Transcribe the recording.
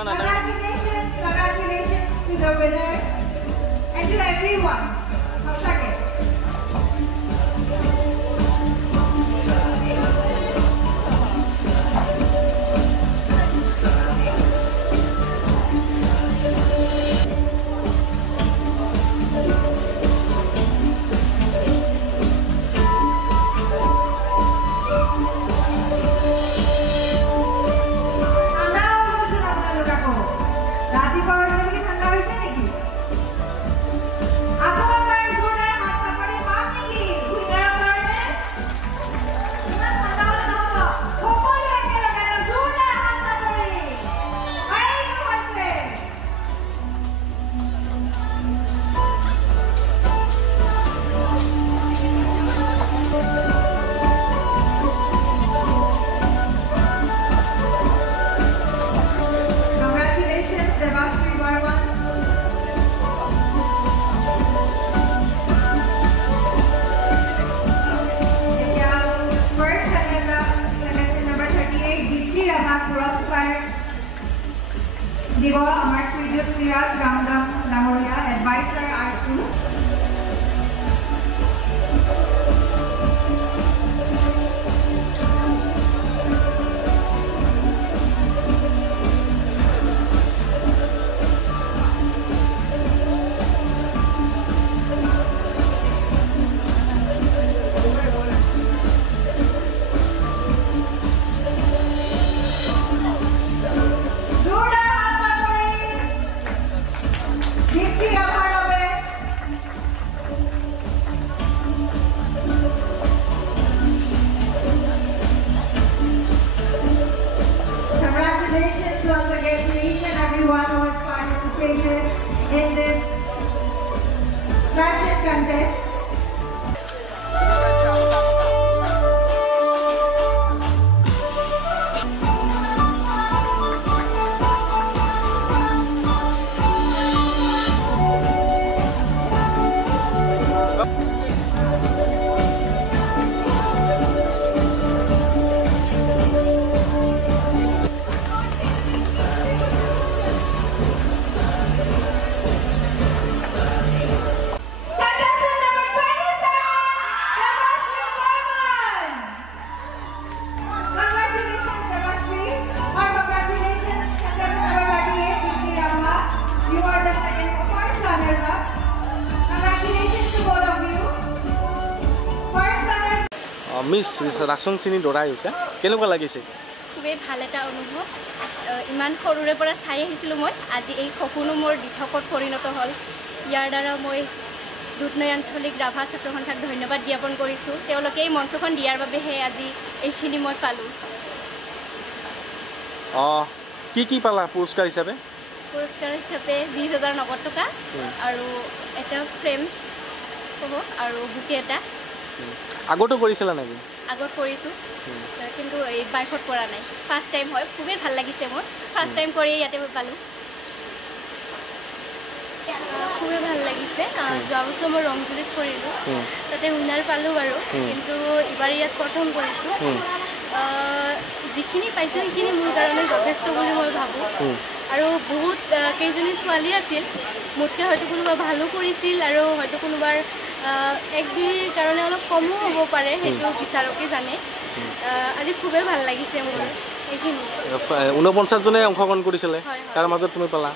Congratulations to the winner and to everyone. Second. Diba, Amar Sujut Siraj Ramdam Nahoria, Advisor Arsu. Congratulations once again to each and everyone who has participated in this fashion contest. Miss ration চিনি দৰাই হৈছে কেনেকুৱা লাগিছে খুবেই ভাল এটা অনুভৱ ইমান সৰুৰে পৰা চাই আহিছিলোঁ মই আজি এই সপোনো মোৰ দিঠকত পৰিণত হ'ল ইয়াৰ দ্বাৰা মই দুধনৈ আঞ্চলিক ৰাভা ছাত্ৰ সন্থাক ধন্যবাদ জ্ঞাপন কৰিছোঁ তেওঁলোকে এই মঞ্চখন দিয়াৰ বাবেহে আজি এইখিনি মই পালোঁ কি পালা পুৰস্কাৰ হিচাপে 20,000 নগদ টকা আৰু এটা ফ্ৰেম হ'ব আৰু বুকে এটা আগতো কৰিছিলা নেকি আগত কৰিছোঁ কিন্তু এই বাইকত কৰা নাই ফাৰ্ষ্ট টাইম হয় খুবেই ভাল লাগিছে মোৰ ফাৰ্ষ্ট টাইম কৰি ইয়াতে পালোঁ খুবেই ভাল লাগিছে যোৱা বছৰ মই ৰংপুলিত কৰিলোঁ তাতে উইনাৰ পালোঁ বাৰু কিন্তু এইবাৰ ইয়াত প্ৰথম কৰিছোঁ যিখিনি পাইছোঁ সেইখিনি মোৰ কাৰণে যথেষ্ট বুলি মই ভাবোঁ আৰু বহুত কেইজনী ছোৱালী আছিল মোতকৈ হয়তো কোনোবা ভালো কৰিছিল আৰু হয়তো কোনোবাৰ এক দুইৰ কাৰণে অলপ কমো হ'ব পাৰে সেইটো বিচাৰকে জানে আজি খুবেই ভাল লাগিছে মোৰ এইখিনি 49 জনে অংশগ্ৰহণ কৰিছিলে তাৰ মাজত তুমি পালা